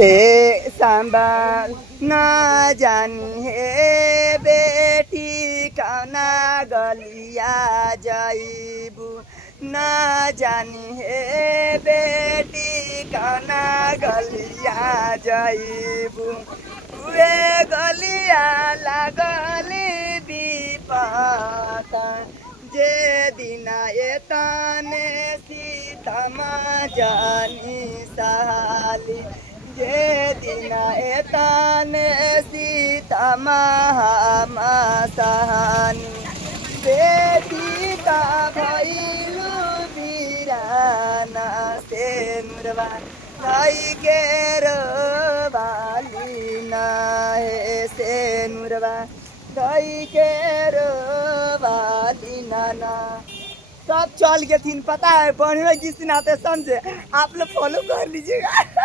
हे संभाल न जानी हे बेटी कौना गलिया जाइबू न जानी हे बेटी कौना गलिया जाइबू वे गलिया लागली विपता जे दिना एताने सीतामा जानी साली जे दिना एताने सीतामा सहानी बेटी ता भइलु बिराना सेनुरवा लाई केरो बालिना हे सेनुरवा लाई केरो बालिना ना सब चल गए थीन पता है। बढ़िया जिस दिन आते समझे आप लोग फॉलो कर लीजिएगा।